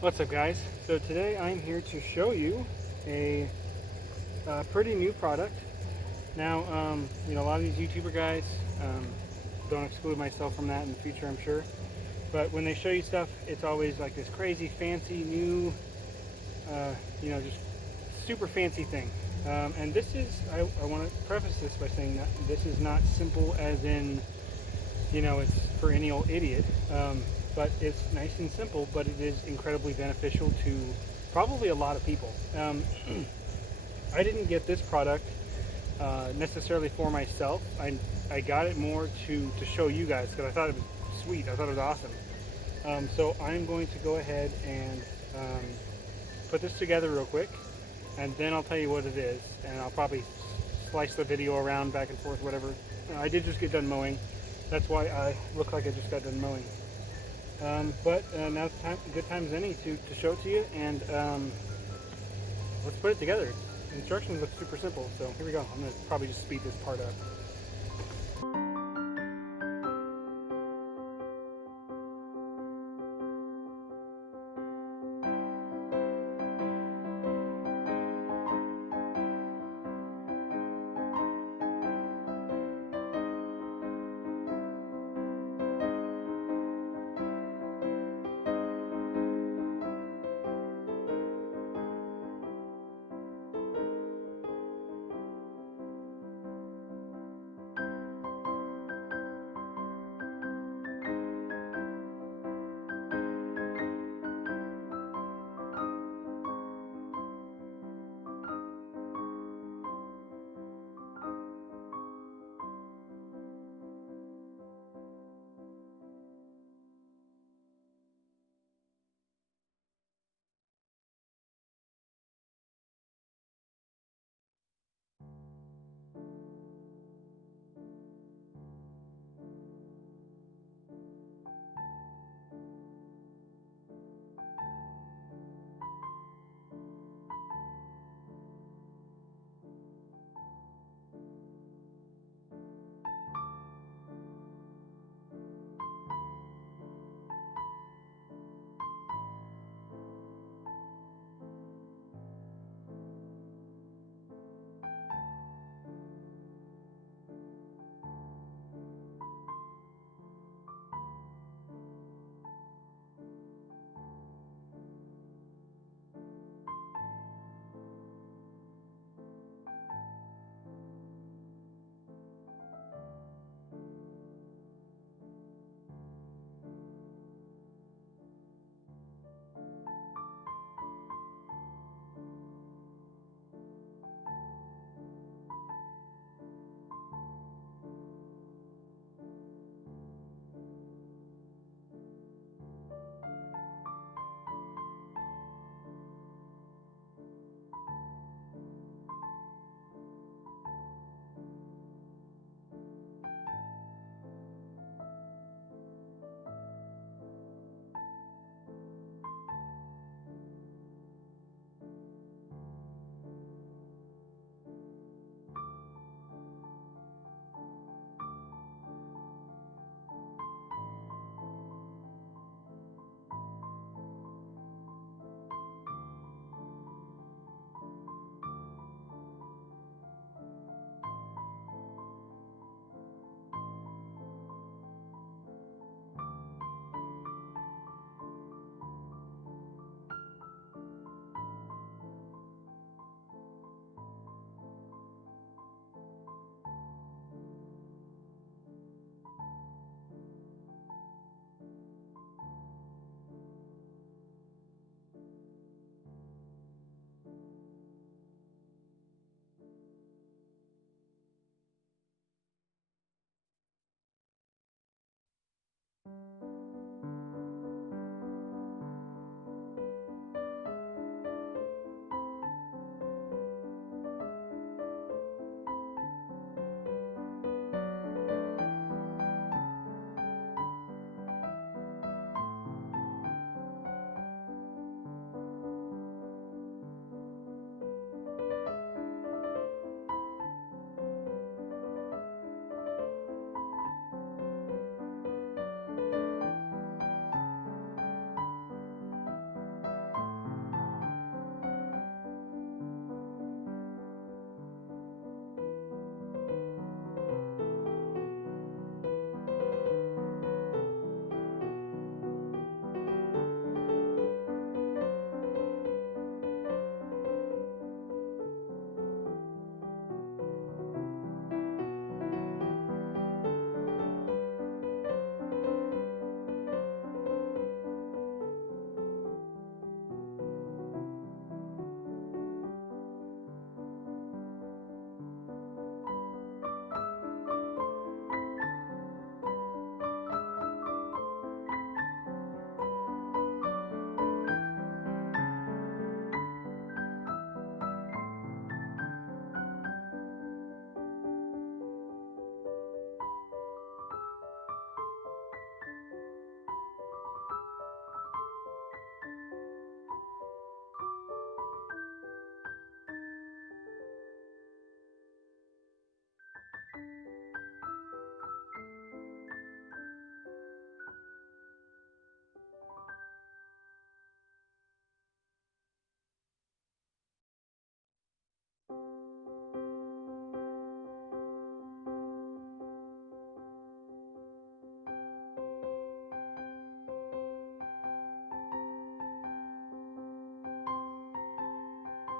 What's up, guys? So today I'm here to show you a, pretty new product. Now, a lot of these YouTuber guys, don't exclude myself from that in the future, I'm sure. But when they show you stuff, it's always like this crazy, fancy, new, just super fancy thing. And this is, I want to preface this by saying that this is not simple as in, it's for any old idiot. But it's nice and simple, but it is incredibly beneficial to probably a lot of people. I didn't get this product necessarily for myself. I got it more to show you guys because I thought it was sweet. I thought it was awesome. So I'm going to go ahead and put this together real quick, and then I'll tell you what it is, and I'll probably slice the video around back and forth, whatever. I did just get done mowing. That's why I look like I just got done mowing. But now's the time, good time as any to show it to you, and let's put it together. Instructions look super simple, so here we go. I'm going to probably just speed this part up.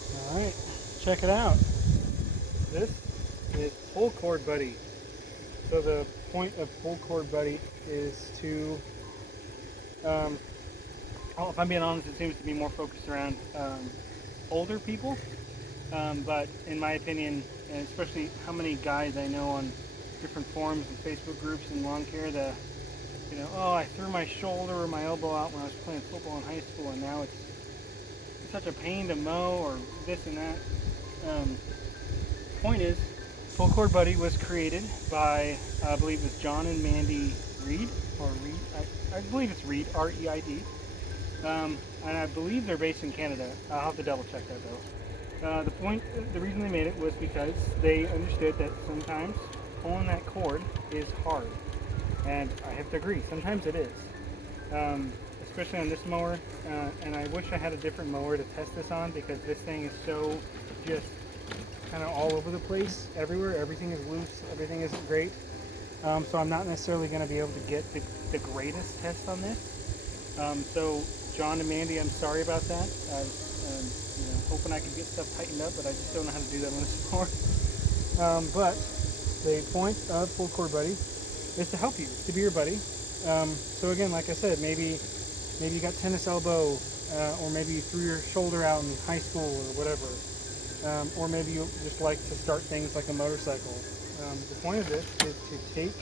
Alright, check it out. This is Pull Cord Buddy. So the point of Pull Cord Buddy is to, well, if I'm being honest, it seems to be more focused around older people. But in my opinion, and especially how many guys I know on different forums and Facebook groups and lawn care, oh, I threw my shoulder or my elbow out when I was playing football in high school, and now it's such a pain to mow, or this and that. Point is, Pull Cord Buddy was created by, I believe it's John and Mandy Reid, or Reid, I believe it's Reid, R-E-I-D. And I believe they're based in Canada. I'll have to double check that though. The reason they made it was because they understood that sometimes pulling that cord is hard. And I have to agree, sometimes it is. Especially on this mower, and I wish I had a different mower to test this on, because this thing is so just kind of all over the place, everywhere. Everything is loose, everything isn't great. So I'm not necessarily going to be able to get the greatest test on this. So John and Mandy, I'm sorry about that. Hoping I could get stuff tightened up, but I just don't know how to do that on this mower. But the point of Pull Cord Buddy is to help you, to be your buddy. So again, like I said, maybe you got tennis elbow, or maybe you threw your shoulder out in high school or whatever, or maybe you just like to start things like a motorcycle. The point of this is to take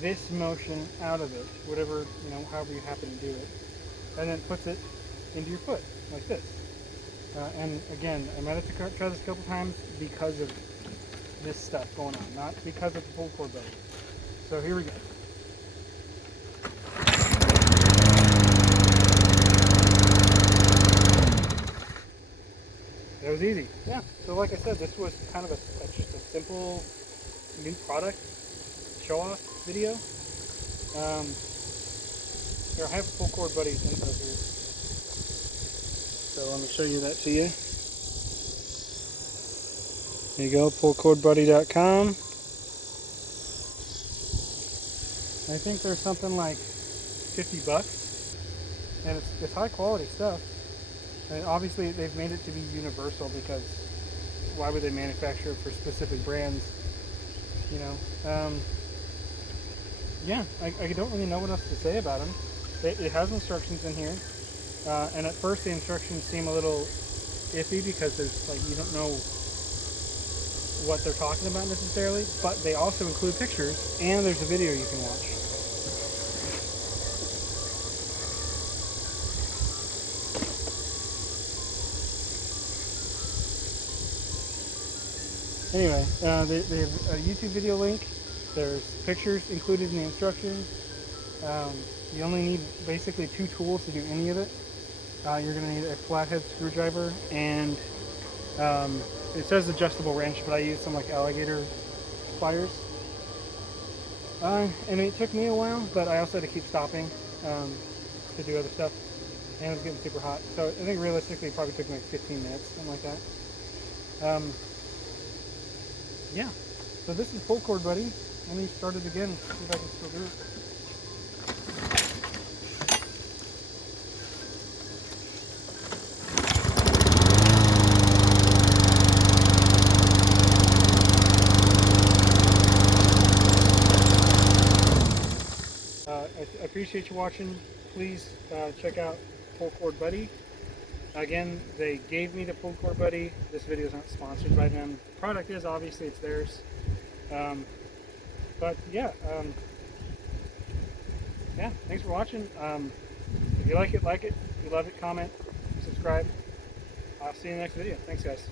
this motion out of it, whatever, however you happen to do it, and then puts it into your foot like this. And again, I might have to try this a couple times because of this stuff going on, not because of the Pull Cord Buddy. So here we go. That was easy. Yeah. So like I said, this was kind of just a simple new product show-off video. Here, I have Pull Cord Buddy's info here. So let me show you that to you. There you go, pullcordbuddy.com. I think there's something like $50, and it's high quality stuff. And obviously they've made it to be universal, because why would they manufacture it for specific brands? Yeah, I don't really know what else to say about them. It has instructions in here, and at first the instructions seem a little iffy, because there's you don't know what they're talking about necessarily, but they also include pictures, and there's a video you can watch. Anyway, they have a YouTube video link. There's pictures included in the instructions. You only need basically 2 tools to do any of it. You're going to need a flathead screwdriver, and it says adjustable wrench, but I use some alligator pliers. And it took me a while, but I also had to keep stopping to do other stuff, and it was getting super hot. So I think realistically it probably took me 15 minutes, something like that. Yeah, so this is Pull Cord Buddy. Let me start it again, see if I can still do it. I appreciate you watching. Please check out Pull Cord Buddy. Again, they gave me the Pull Cord Buddy. This video is not sponsored by them. The product is, obviously, it's theirs. But yeah, thanks for watching. If you like it, like it. If you love it, comment, subscribe. I'll see you in the next video. Thanks, guys.